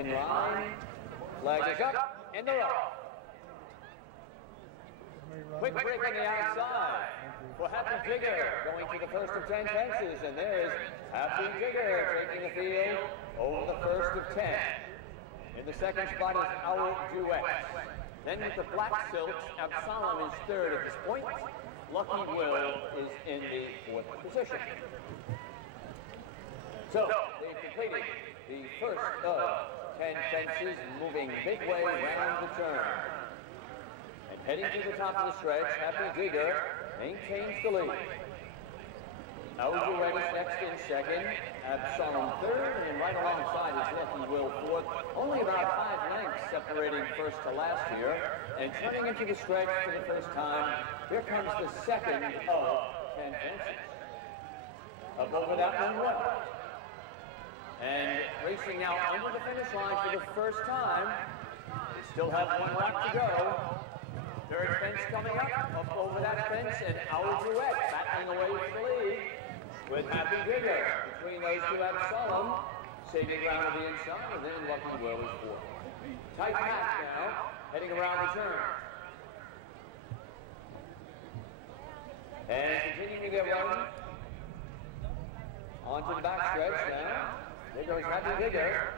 in line, flag is up, and they're off. Quick break on the outside for Happy Digger going to the first of 10 fences, and there's Happy Digger taking the field over the first of 10. In the second spot is our JUAC. Then with the black silks, Absalom is third at this point. Lucky Will is in the fourth position. So they've completed the first of 10 fences, moving midway around the turn. And heading to the top of the stretch, Happy Digger maintains the lead. Our JUAC is next in second, Absalom third, and right alongside is Lucky Will fourth. Only about 5 lengths separating first to last here. And turning into the stretch for the first time, here comes the second of 10 fences. Up over that one well. And racing now under the finish line for the first time. They still have 1 lap to go. Third fence coming up over that fence, and our JUAC battling away for the lead with Happy Digger. Between those two, Absalom saving ground to the inside, and then Lucky Will is fourth. Tight pack now, heading around the turn. And continuing their run onto the back stretch now. There goes Happy Digger.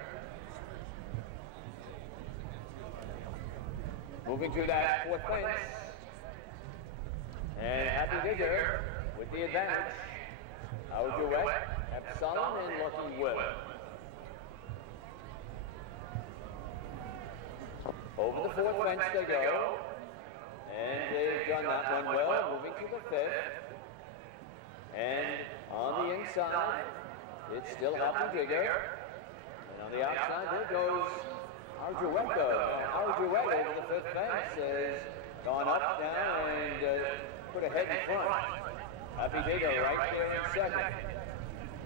Moving to that fourth fence. And Happy Digger with the advantage. Our JUAC, Absalom, and Lucky Will. Over the fourth fence they go. And they've done that one well, moving to the fifth. And on the inside, it's still Happy Digger. And on the outside, there goes our JUAC. Our JUAC over the fifth fence has gone up, down, and put a head in front. Happy Digger right there in second.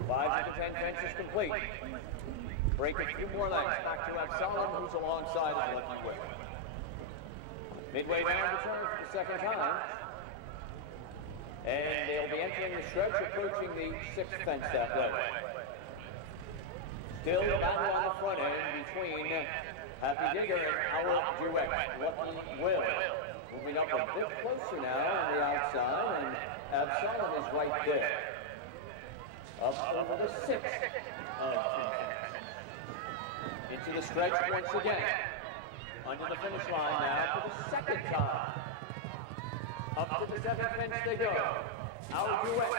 5 of the 10 fences complete. Break a few more lengths back to Absalom, who's alongside of Lucky Will. Midway down the turn for the second time. And they'll be entering the stretch, approaching the sixth fence that way. Still a battle on the front end between Happy Digger and our JUAC, Lucky Will. Moving up a bit closer now on the outside, and Absalom is right there. Up over the sixth of 10 fences. Into the stretch once again. Under the finish line now for the second time. Up to the seventh fence they go. Our JUAC.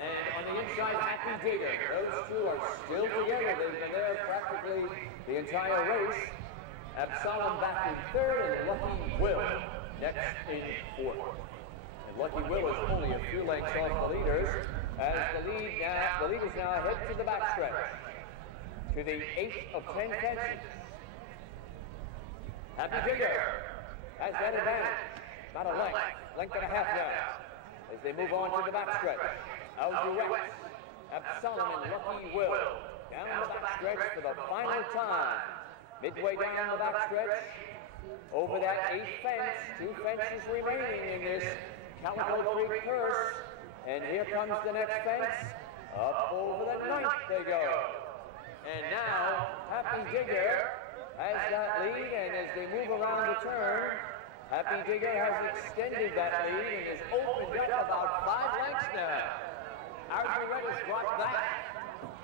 And on the inside, Happy Digger. Those two are still together. They've been there practically the entire race. Absalom back in third, and Lucky Will next in fourth. And Lucky Will is only a few lengths off the leaders, as the leaders now head to the backstretch, to the 8th of 10 fences. Happy Digger has that advantage, about a length and a half now, as they move on to the backstretch. Our JUAC, Absalom and Lucky Will down the backstretch for the final time. Midway down the backstretch, over that 8th fence, 2 fences remaining in this Calico Creek purse. And here comes the next fence. Up over the 9th they go. And now, Happy Digger has that lead, and as they move around the turn, Happy Digger has extended that lead and has opened up about 5 lengths now. Our JUAC has dropped back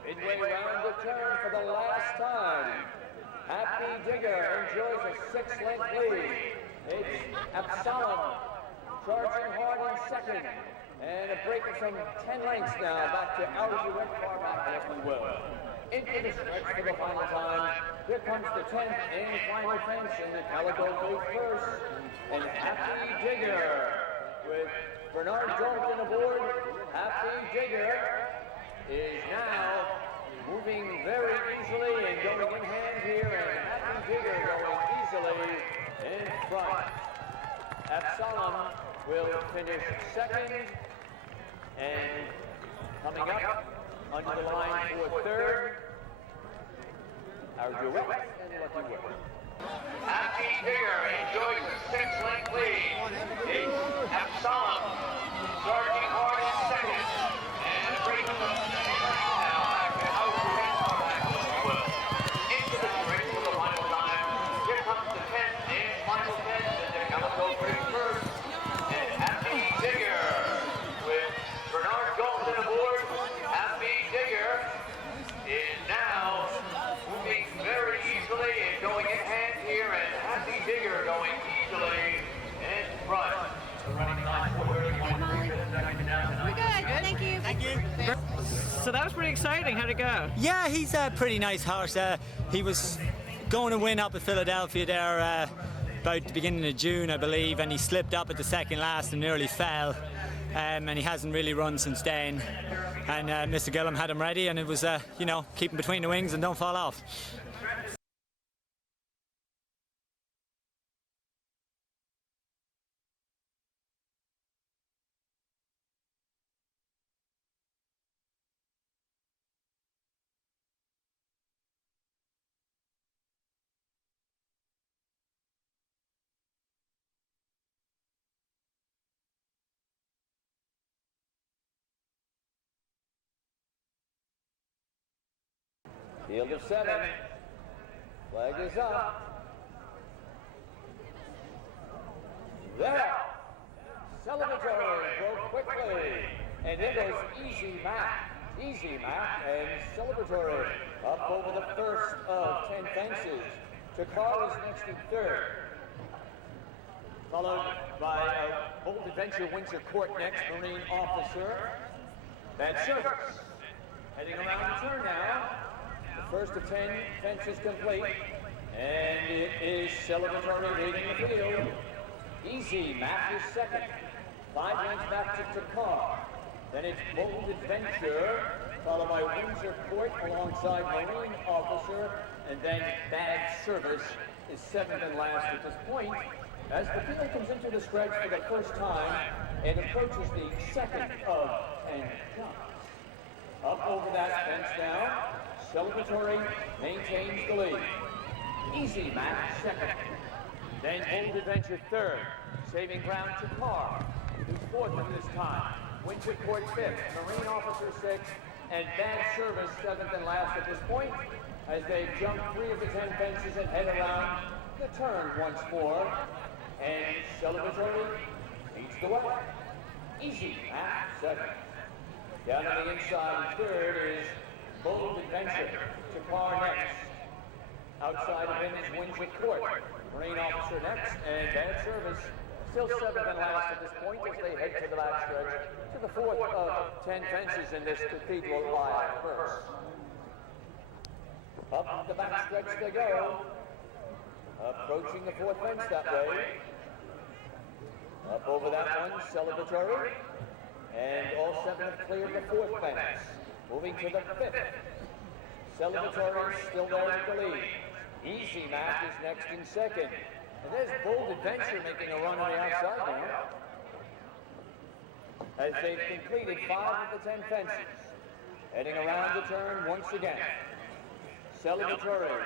midway around the turn for the last time. Happy Digger enjoys a 6-length lead. It's Absalom charging hard in second. And a break of some 10 lengths now back to our JUAC far back as we will. Into the stretch for the final time. Here comes the 10th and final fence in the Calico Creek purse. And Happy Digger with Bernard Dalton aboard. Happy Digger is now moving very easily and going in hand here, and Happy Digger going easily in front. Absalom will finish second, and coming up under the line for third, our JUAC and Lucky Will. Happy Digger enjoys a 6-length lead. It's Absalom charging hard in second, and a break of now back to our JUAC. Tigger going easily in front. The running time 4:31 seconds down. We're good. Thank you. Thank you. So that was pretty exciting. How'd it go? Yeah, he's a pretty nice horse. He was going to win up at Philadelphia there about the beginning of June, I believe, and he slipped up at the second last and nearly fell. And he hasn't really run since then. And Mr. Gillum had him ready, and it was, you know, keep him between the wings and don't fall off. Field of 7. Flag is up. There. Celebratory broke quickly. And in goes Easy Mac. Easy Mac and Celebratory up over the first of 10 fences. Takar is next in third. Followed by Bold Adventure Windsor Court next, Marine Officer. Bad Service. Heading around the turn now. First of 10 fences complete, and it is Celebratory leading the field. Easy Mac is second, 5 lengths back to Takar. Then it's Bold Adventure, followed by Windsor Court alongside Marine Officer, and then Bad Service is seventh and last at this point. As the field comes into the stretch for the first time and approaches the second of 10 jumps. Up over that fence now. Celebratory maintains the lead. Easy Mac second. Then Bold Adventure third. Saving ground to Carr, who's fourth at this time. Windsor Court fifth. Marine Officer sixth. And Bad Service seventh and last at this point as they jump 3 of the 10 fences and head around the turn once more. And Celebratory leads the way. Easy Mac second. Down on the inside, third is Bold Adventure. Takar next. Outside of him is Windsor Court. Marine Officer next, and Bad Service still seventh and last at this point as they head to the back stretch to the fourth of 10 fences in this Cathedral aisle first. Up the back stretch they go. Approaching the fourth fence that way. Up over that one, Celebratory. And all 7 have cleared the fourth fence. Moving to the fifth. Celebratory still there with the lead. Easy Mac is next in second. And there's Bold Adventure making a run on the outside now. As they've completed 5 of the 10 fences. Heading around the turn once again. Celebratory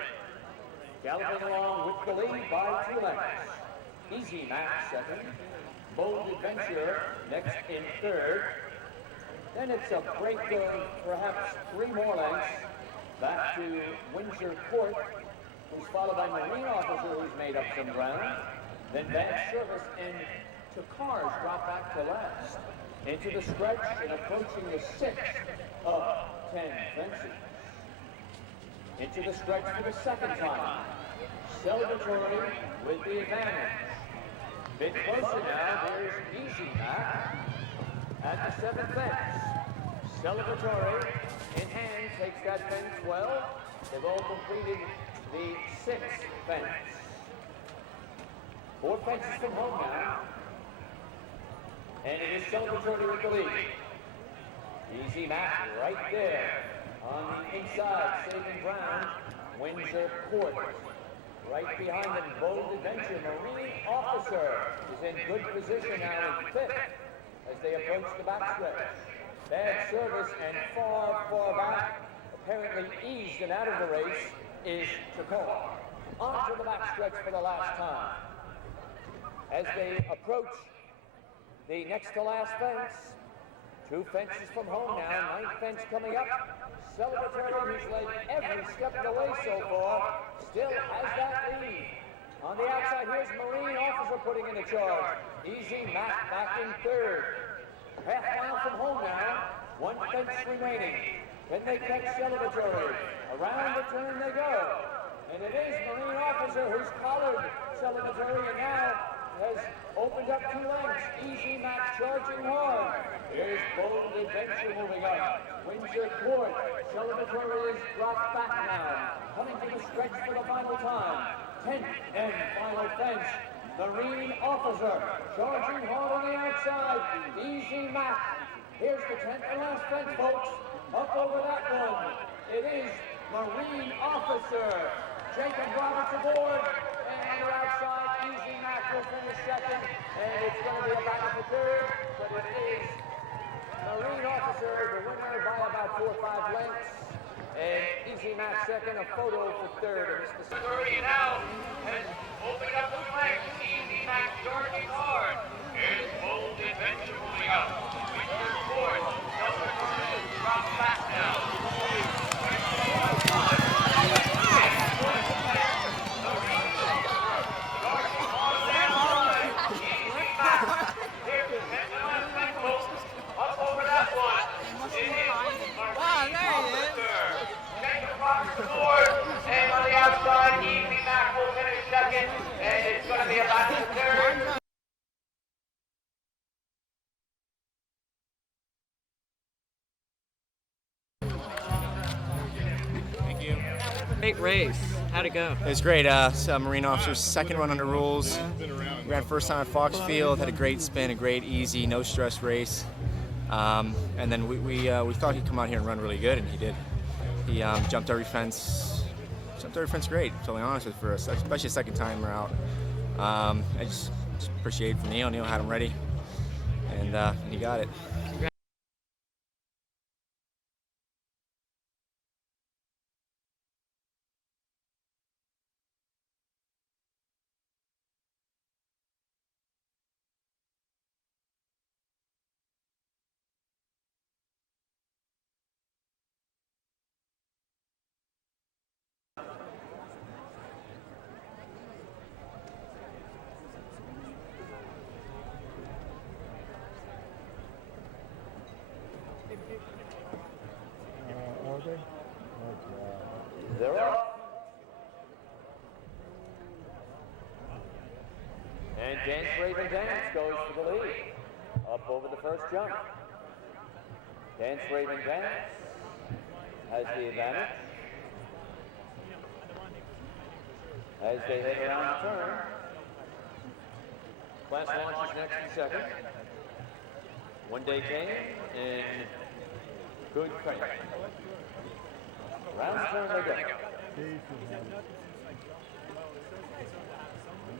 galloping along with the lead by 2 lengths. Easy Mac second. Bold Adventure next in third. Then it's a break of perhaps 3 more lengths back to Windsor Court, who's followed by Marine Officer, who's made up some ground. Then Bad Service and Takar's drop back to last. Into the stretch and approaching the 6th of 10 fences. Into the stretch for the second time. Celebratory with the advantage. Bit closer now, there's Easy Mac at the 7th fence. Celebratory in hand takes that fence well. They've all completed the 6th fence. 4 fences from home now. And it is Celebratory with the lead. Easy Mac right there on the inside, saving ground. Windsor Court. Right behind them, Bold Adventure. Marine Officer is in good position now in 5th as they approach the backstretch. Bad Service and far back, apparently eased and out of the race, is Takar. On to the backstretch for the last time. As they approach the next to last fence, 2 fences from home now, 9th fence coming up. Celebratory, who's led every step of the way so far, still has that lead. On the outside, here's Marine Officer putting in a charge. Easy Mac back in third. Half mile from home now, 1 fence remaining. Then they catch Celebratory. Around the turn they go. And it is Marine officer who's collared celebratory and now has opened up 2 lengths. Easy Max charging hard. Here's Bold Adventure moving up. Windsor Court. Celebratory is dropped back now. Coming to the stretch for the final time. 10th and final fence. Marine officer charging hard on the outside. Easy Max. Here's the 10th and last fence, folks. Up over that one. It is Marine officer. Jacob Roberts aboard. And on the outside, Easy Mac will finish second. And it's going to be a battle for third. But it is Marine officer, the winner by about 4 or 5 lengths. And Easy Mac second, a photo for third. Authority now has opened up 2 lengths. Easy Max charging hard. Here's Bold Adventure moving up. Windsor Court. Celebratory is dropped back now. And on the outside, Easy Mac will finish second, and it's going to be a battle for third. Thank you. Great race. How'd it go? It was great. Marine officer's second run under rules. Ran first time at Foxfield. Had a great spin, a great, easy, no stress race. And then we thought he'd come out here and run really good, and he did. He jumped every fence. Jumped every fence great. To be honest with you, especially second time we're out. I just appreciate it from Neil. Neil had him ready, and he got it. They're off. And Dance Raven Dance goes for the lead. Up over the first jump. Dance Raven Dance has the advantage. As they head around the turn. Class launches next in second. One Day King and Good Credit. Round turn they go.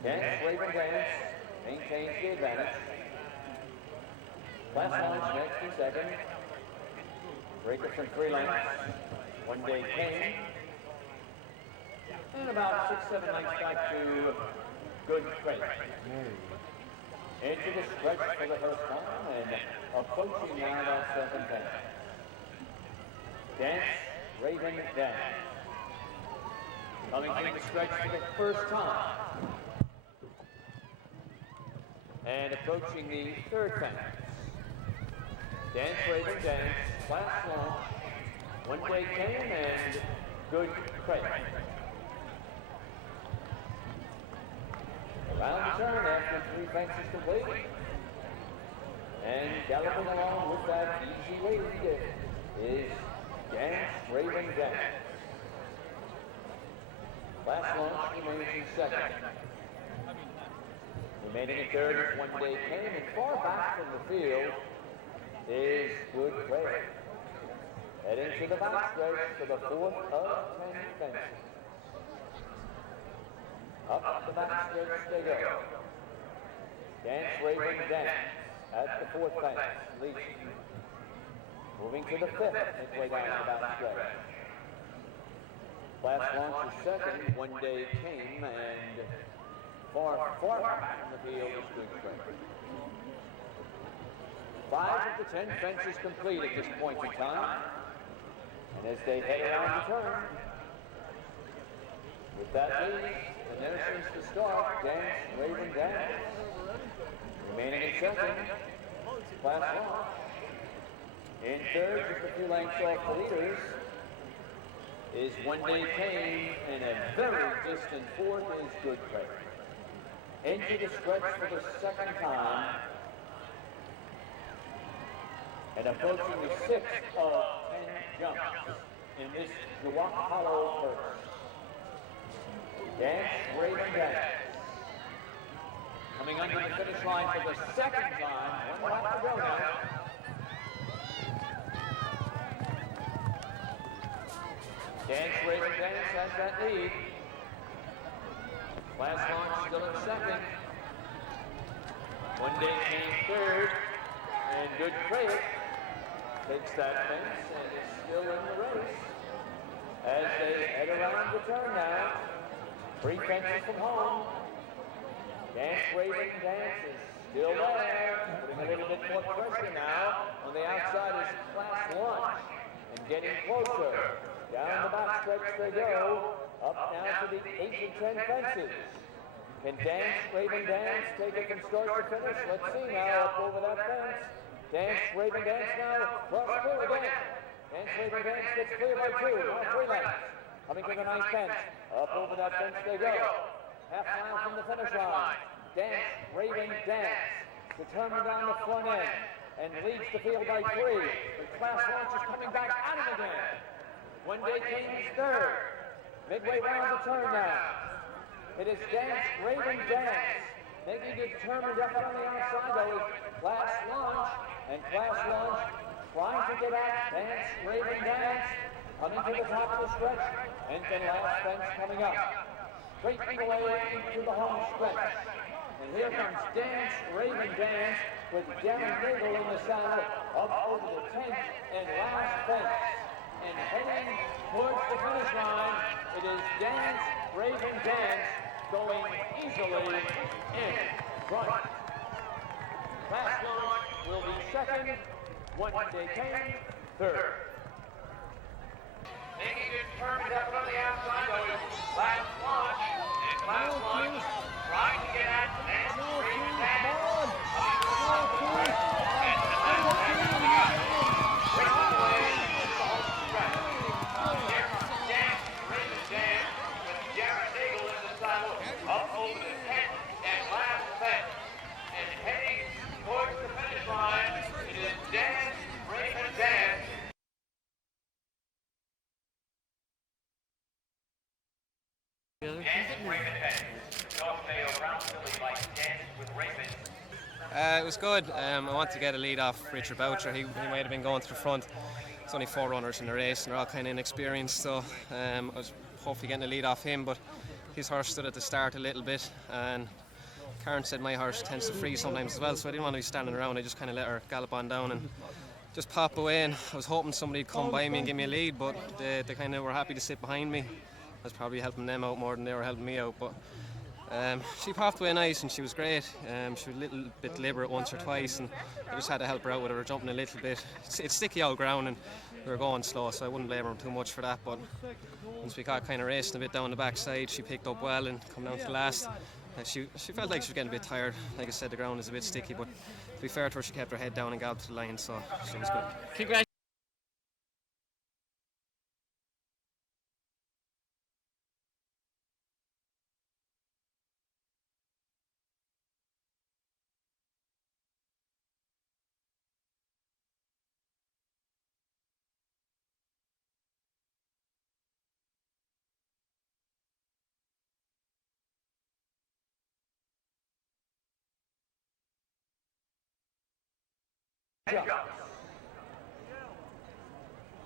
Dance, Raven Dance maintains the advantage. Class launch next in second. Breaker from 3 lengths. One Day King. And about 6-7 lengths back to Good Credit. Into the stretch for the first time and approaching now that second fence. Dance, Raven Dance. Coming to the stretch for the first time. And approaching the third fence. Dance, Raven Dance, class launch, One Day King and Good Credit. Around the turn after 3 fences complete. And galloping along with that easy lead is Dance, Raven Dance. Last launch remains in second. Remaining in third is One Day King, and far back from the field is Good Credit. Heading to the backstretch for the 4th of 10 fences. Up the backstretch they go. Dance, Raven Dance at the 4th fence, leading. Moving to the 5th, midway down the backstretch. Class launch is second, One Day King, and far back from the field is Good Credit. 5 of the 10 fences complete at this point in time. And as they head around the turn, with that lead, and there seems to start, Dance, Raven Dance. Remaining in second, class launch. In third, just a few lengths off the leaders, is One Day Kane, and a very distant fourth is Good Credit. Into the stretch for the second time, and approaching the sixth of 10 jumps in this JUAC Hollow first. Dance, Raven Dance. Coming under the finish line for the second time, 1 lap to go now. Dance, Raven Dance has that lead. Last launch still in second. One Day Kane third, and Good Credit takes that fence and is still in the race. As they head around the turn now, 3 fences from home. Dance, Raven Dance is still there, putting a little bit more pressure now. On the outside is Class Launch, and getting closer. Down the back stretch they go, up now to the 8 and 10 fences. Can Dance, Raven Dance take it from start to finish? Let's see now, up over that fence. Dance, Raven Dance now, cross clear again. Dance, Raven Dance gets clear by 2, now 3 lengths. Coming to the 9th fence, up over that fence they go. Half mile from the finish line. Dance, Raven Dance, determined on the front end, and leads the field by 3. The Class Launch is coming back at it again. One Day Kane is third. Midway round the turn now. It is Dance, Raven Dance. Making determined effort on the outside though is Class Launch. And Class Launch trying to get at Dance, Raven Dance. Coming to the top of the stretch. And the last fence coming up. Straightening away into the home stretch. And here comes Dance, Raven Dance with Darren Nagel in the saddle up over the 10th and last fence. And heading towards the finish line, it is Dance, Raven Dance going easily in front. Class Launch will be second, One Day Kane third. Making a determined effort on the outside though is Class Launch, and Class Launch trying to get at Dance, Raven Dance. And the last fence coming up. Breaking away into the home stretch. Here comes Dance, Raven Dance with Darren Nagel in the saddle up over the 10th and last fence. And heading towards the finish line, it is Dance, Raven Dance. Dance, Raven Dance. Don't fail round Philly like Dance with Raven. It was good. I wanted to get a lead off Richard Boucher. He might have been going to the front. There's only 4 runners in the race and they're all kind of inexperienced, so I was hopefully getting a lead off him, but his horse stood at the start a little bit, and Karen said my horse tends to freeze sometimes as well, so I didn't want to be standing around. I just kind of let her gallop on down and just pop away, and I was hoping somebody'd come by me and give me a lead, but they kind of were happy to sit behind me. I was probably helping them out more than they were helping me out, but she popped away nice and she was great. She was a little bit deliberate once or twice, and I just had to help her out with her jumping a little bit. It's sticky old ground and we were going slow, so I wouldn't blame her too much for that, but once we got kind of racing a bit down the backside, she picked up well and come down to the last. She felt like she was getting a bit tired. Like I said, the ground is a bit sticky, but to be fair to her, she kept her head down and galloped to the line, so she was good. Congratulations.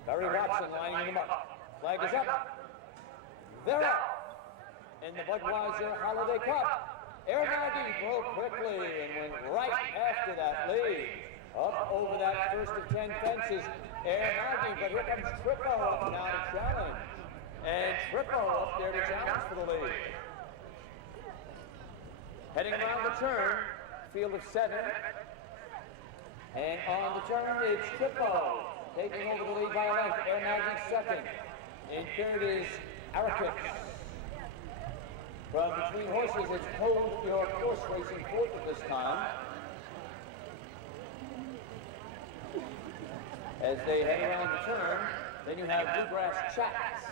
Barry Watson lining them up. Flag is up. They're up. In the Budweiser Holiday Cup, Air Maggie broke quickly and went right after that lead. Up over that first of 10 fences, Air Maggie, but here comes Trippo up now to challenge. And Trippo up there to challenge for the lead. Heading around the turn, field of 7. And on the turn, it's Trippo taking over the lead by a length. Air Maggie second. In third is Aiken. From between horses, it's Hold Your Course Racing fourth at this time. As they head around the turn, then you have Bluegrass Chats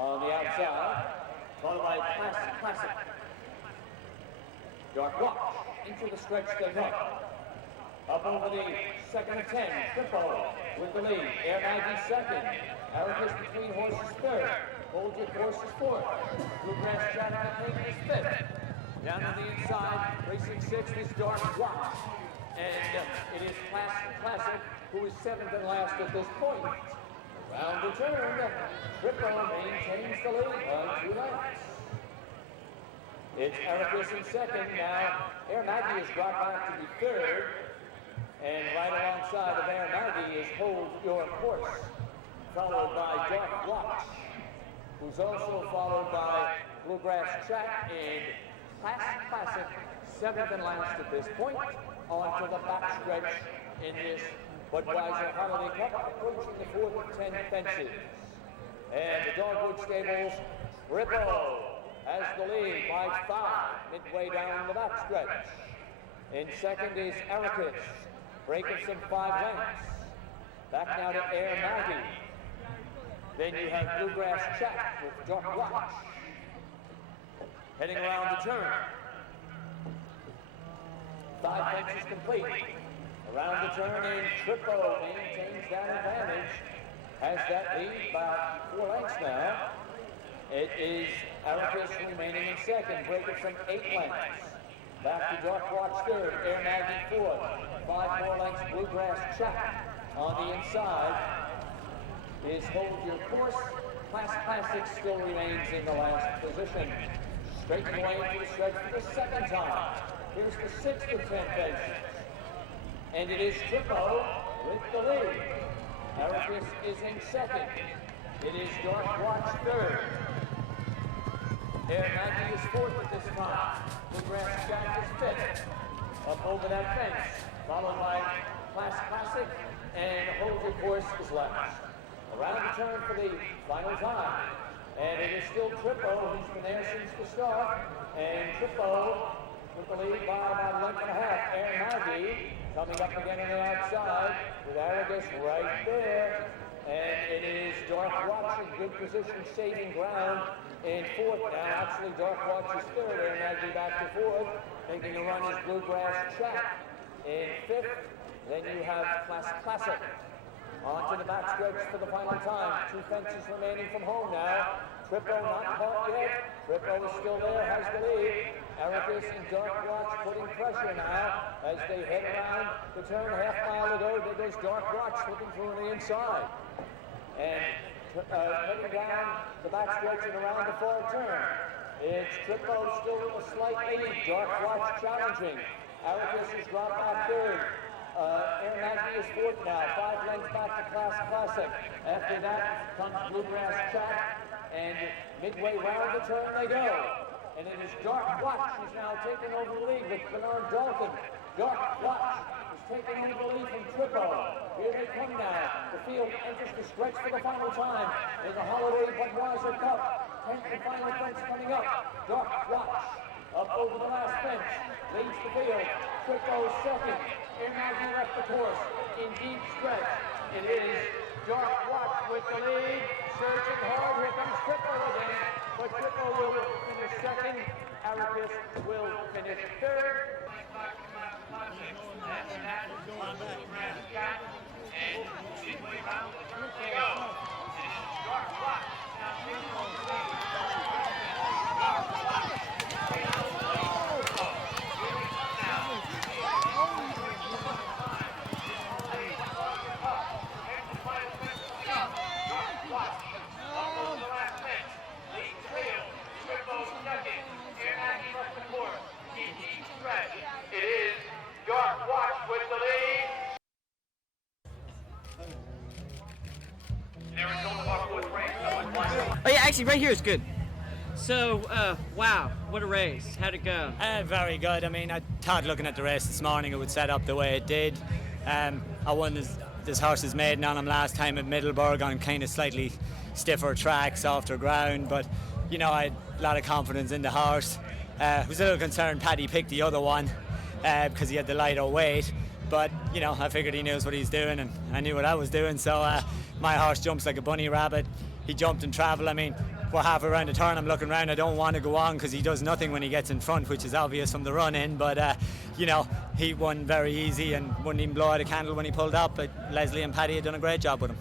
on the outside, followed by Classic. Dark Watch into the stretch they go. Up over the second and 10, Trippo with the lead. Air Maggie second. Arrogance between horses third. Hold your horses fourth. Bluegrass Chattanooga is fifth. Down on the inside, racing sixth is Dark Watch. And it is Classic, who is seventh and last at this point. Around the turn, Trippo maintains the lead by 2 lengths. It's Arrogance in second. Now, Air Maggie has dropped back to be third. And right alongside of Air Maggie is Hold Your Course, followed by Dark Watch, who's also followed by Bluegrass Chat and Classic, seventh and last at this point, on to the backstretch in this Budweiser Holiday Cup, approaching the 4th of 10 fences. And the Dogwood Stables, Rippo has the lead by 5, midway down the backstretch. In second is Arrogance, breaking some 5 lengths. Back now to Air Maggie. Then you have Bluegrass Chat with Dark Watch. Heading around the turn. 5 fences complete. Around the turn, and Trippo maintains that advantage. Has that lead by 4 lengths now. It is Arrogance remaining in second, breaking from 8 lengths. Back to Dark Watch third, Air Maggie fourth. 5 more lengths, Bluegrass Chat. On the inside is Hold Your Course. Classic still remains in the last position. Straightening away to the stretch for the second time. Here's the 6th of 10 fences. And it is Trippo with the lead. Arrogance is in second. It is Dark Watch third. Air Maggie is fourth at this time. Bluegrass Chat is fifth. Up over that fence, followed by Classic, and Hold Your Course is last. Around the turn for the final time. And it is still Trippo, who's been there since the start. And Trippo with the lead by about a length and a half. Air Maggie coming up again on the outside with Arrogance right there. And it is Dark Watch in good position, saving ground in fourth. Now actually Dark Watch is third. Air Maggie back to fourth. Making a run is Bluegrass Chat in fifth. Then you have Classic. On to the backstretch for the final time. 2 fences remaining from home now. Trippo not caught yet. Trippo is still there, has the lead. Arrogance and Dark Watch putting pressure now as they head around the turn. Half mile to go. There goes Dark Watch looking through on the inside. And heading down the backstretch and around the far turn. It's Trippo still with a slight lead. Dark Watch challenging. Arrogance has dropped back third. Air Maggie is fourth now, 5 lengths back to Classic. After that comes Bluegrass Chat, and midway round the turn they go. And it is Dark Watch who's now taking over the lead with Bernard Dalton. Dark Watch is taking over the lead from Trippo. Here they come now. The field enters the stretch for the final time in the Holiday Budweiser Cup. 10th and final fence coming up. Dark Watch up over the last fence, leads the field. Trippo second. Air Maggie left the course in deep stretch. It is Dark Watch with the lead, searching hard. Here comes Trippo again, but Trippo will finish second. Arrogance will finish third. And midway round the turn they go. It is Dark Watch now taking over the lead. Dark Watch. It is Dark Watch with the lead. Arizona Buffalo's race. Oh yeah, actually right here is good. So, wow, what a race. How'd it go? Very good. I mean, I thought looking at the race this morning it would set up the way it did. I won this horse's maiden on him last time at Middleburg on kind of slightly stiffer track, softer ground, but you know, I had a lot of confidence in the horse. I was a little concerned Paddy picked the other one because he had the lighter weight, but you know, I figured he knows what he's doing and I knew what I was doing, so my horse jumps like a bunny rabbit. He jumped in travel. I mean, for half around the turn, I'm looking around. I don't want to go on because he does nothing when he gets in front, which is obvious from the run in. But you know, he won very easy and wouldn't even blow out a candle when he pulled up. But Leslie and Paddy had done a great job with him.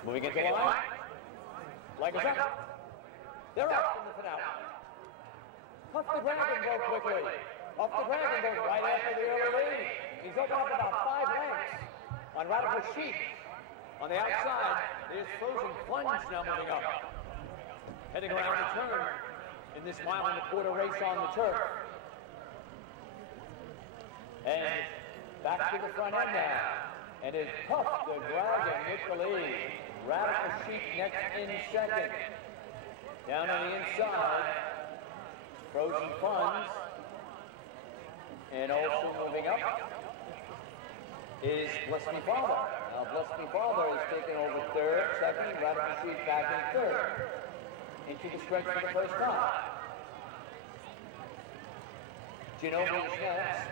Moving into the line. Leg is up. They're up in the finale. Puff the Dragon broke quickly. Puff the Dragon goes right after the early lead. He's opened up about 5 lengths on Radical Sheep. On the outside, there's Frozen Plunge now moving up. Heading around the turn in this mile-and-a-quarter race on the turf. And back to the front end now. And it's Puff the Dragon with the lead. Radical Sheep next in second. Down on the inside, Frozen Funds. And also moving up is Bless Me Father. Now Bless Me Father is taking over third, second, Radical Sheep back in third. Into the stretch for the first time. Genovi is next.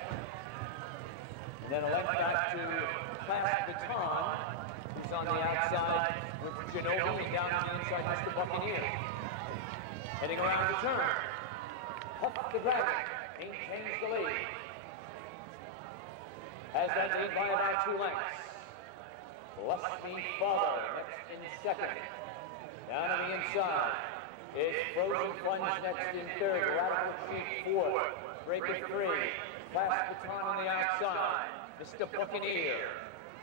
And then a length back to Class Baton, who's on the outside with Genovi, and down on the inside, Mr. Buccaneer. Heading around the turn. Puff the Dragon maintains the lead. Has that lead by about 2 lengths. Bless Me Father next in second. Down on the inside, it's Frozen Plunge next in third. Radical Sheep fourth. Breaker 3. Class Baton on the outside. Mr. Buccaneer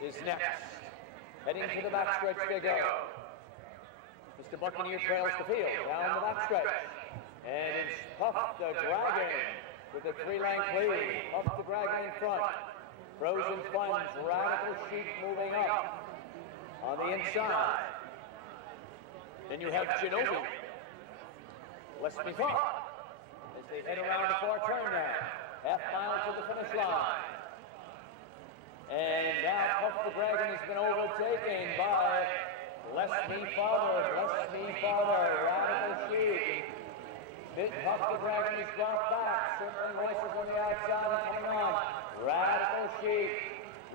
is next. Heading to the backstretch they go. Mr. Buccaneer trails the field down the backstretch. And it's Puff the Dragon with a 3-length lead. Puff the Dragon in front. Frozen Funds, Radical Sheep moving up on the inside. Then you have Genovi. Bless Me Father as they head around the far turn now. Half mile to the finish line. And now Puff the Dragon has been overtaken by Bless Me Father, Bless Me Father, Radical Sheep. Big Puff the Dragon has dropped back, certainly races on the outside and coming on. Radical Sheep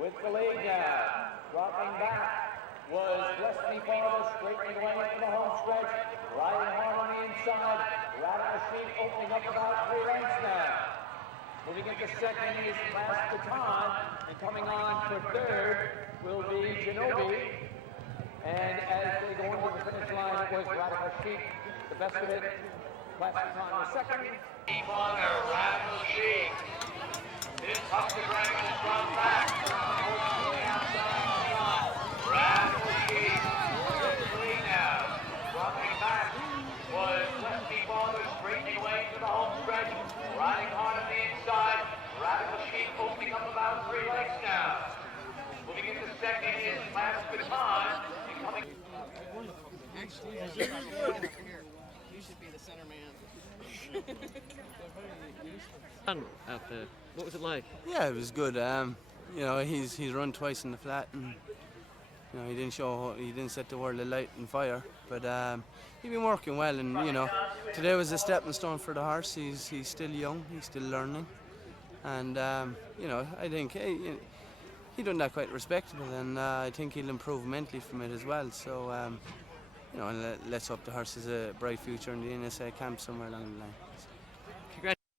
with the lead now. Dropping back was Bless Me Father, straightening away into the home stretch. Riding hard on the inside. Radical Sheep opening up about 3 lengths now. Moving into second is Class Baton, and coming on for third will be Genovi. And as they go into the finish line, it was Radical Sheep, the best of it. Class Baton was second. Father, Radical Sheep. This Puff the Dragon has gone back. Radical Sheep with the lead now. Dropping back was Bless Me Father, straightening away to the home stretch. Riding hard on the inside. Radical Sheep opening up about 3 lengths now. Moving into second is Class Baton. And coming. You should be the center man. Out there. What was it like? Yeah, it was good. You know, he's run twice in the flat, and you know he didn't set the world alight and fire, but he's been working well, and you know today was a stepping stone for the horse. He's still young, he's still learning, and you know I think he done that quite respectable, and I think he'll improve mentally from it as well. So you know, let's hope the horse has a bright future in the NSA camp somewhere along the line.